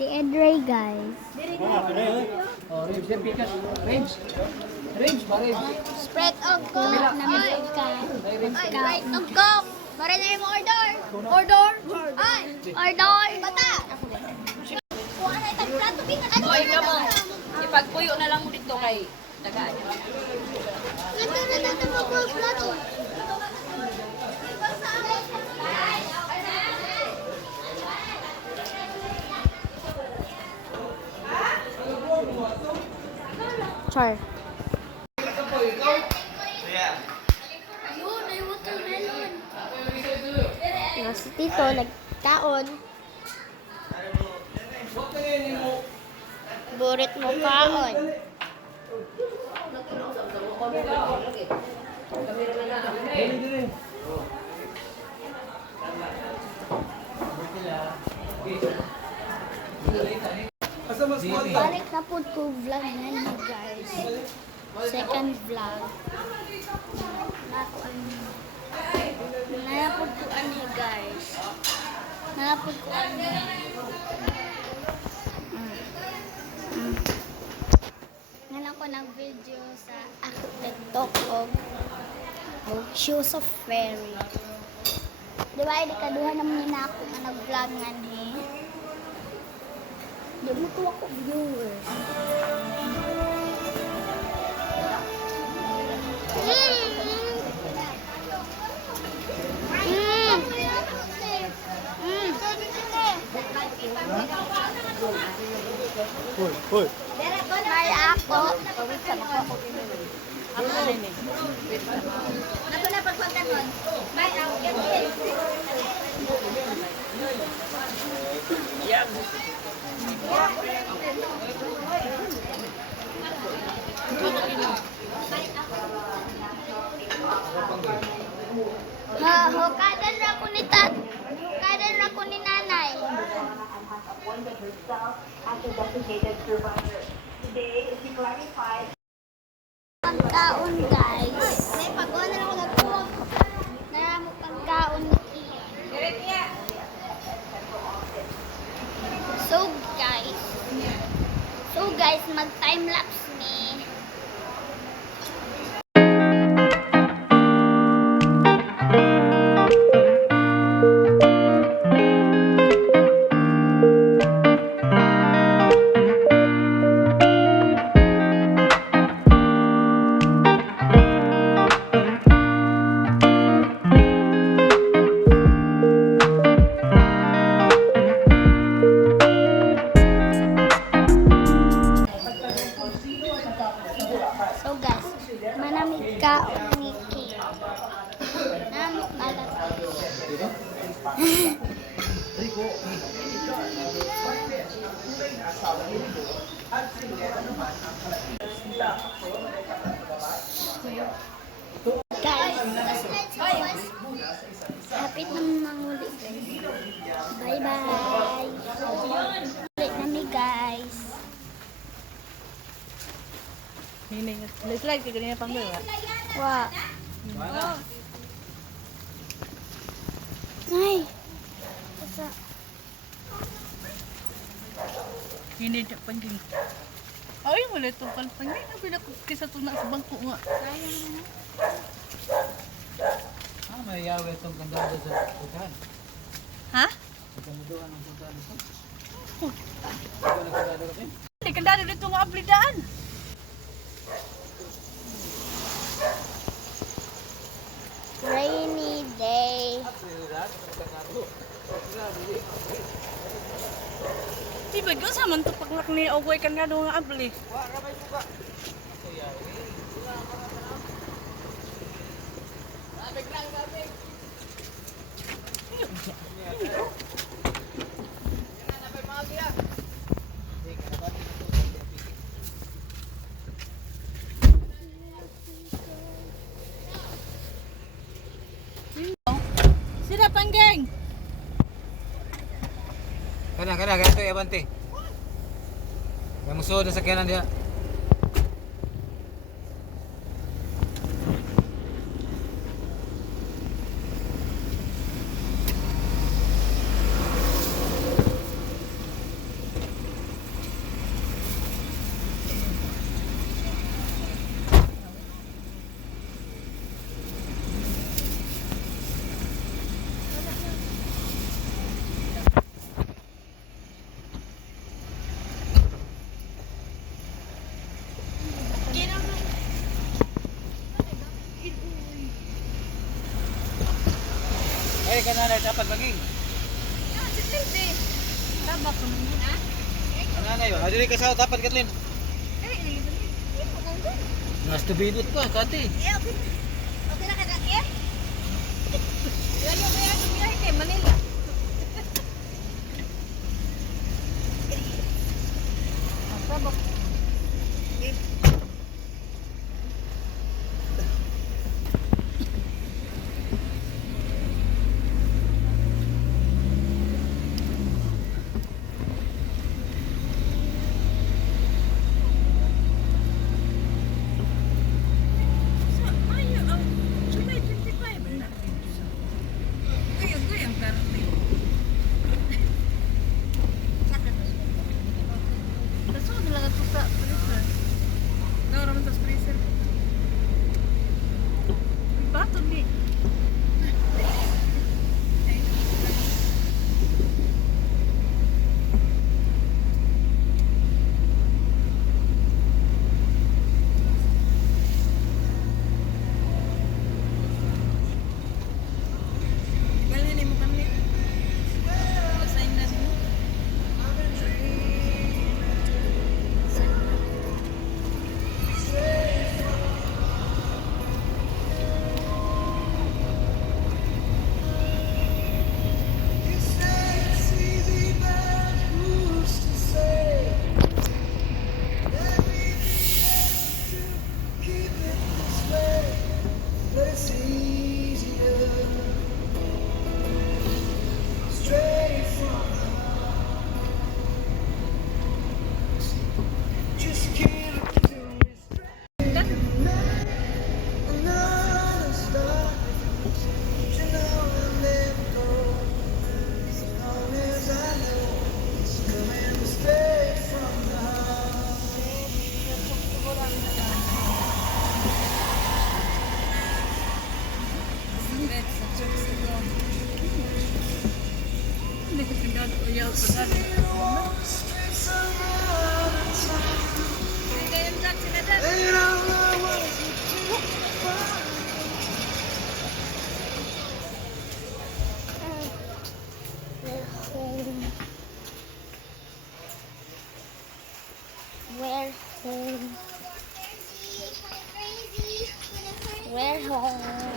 Si Edray, guys. Oh, ribs yan, pikas. Ribs. Ribs ba, ribs? Spread of coke na may pagkain. Spread of coke. Para na yung order. Order. Ay, order. Bata. Kuha na itang plato. Ano Ikaw mo, ipagpuyo na lang mo dito kay tagaan niya. Ito na natin mag-plato. Char. Ayun, ay watermelon. Si Tito, nagkaon. Burit mo kaon. Balik na po ko vlog na ni guys. Second vlog. Nayapod ko ani guys. Nayapod ko ani. Ngayon ako nag-video sa ako TikTok og Shoes of Fairy. Diba, hindi kaduha naman nila ako na nag-vlog nga ni. Di mo ko ako viewers. Hoy. May ako. Ano na rin eh? Nato na pagpunta nun. May ako. Kadan ra ko ni tat. Kadan ra ko ni nanay. Appointed herself as a designated survivor. Today, she clarified. Pagkaon guys. Pag-on na lang ako nagpuwag. Naramo pagkaon ni Ian. So guys, mag-time lapse me. So guys, manamig ka ni Kim. Namok alat. Guys, hapit na manguli guys. Bye-bye. Ulit nami guys. Hindi nga. Slide ka ganyan pang gawin. Wah. Ay. Asa? Hindi na pangking. Ay, wala itong palpangin. Ang pinakukisa ito na sa bangko nga. May yawe itong kandado sa putahan. Ha? Kamuduhan ang putahan ito. Ito na kandado kasi. Hindi kandado dito nga ablidaan. Rainy day. Tiba ko sa man to paglak ni Ogoy kandado nga abli. Sila panggeng. Kana ganito yabante. Yang musuh sa sakyanan dia. Adre ka nanay dapat maging. Tabak ko naman. Nanay, adre ka sa dapat Kathleen. Mas tubidot pa, kati. Okay na ka na, eh? Layo kaya sa biyahe kay Manila. Tabak. Baton ni. Galhin mo kami. Assign na mo. Hindi ko pinag uyaw ko na. Hindi yung dyan sila dyan. We're home. We're home.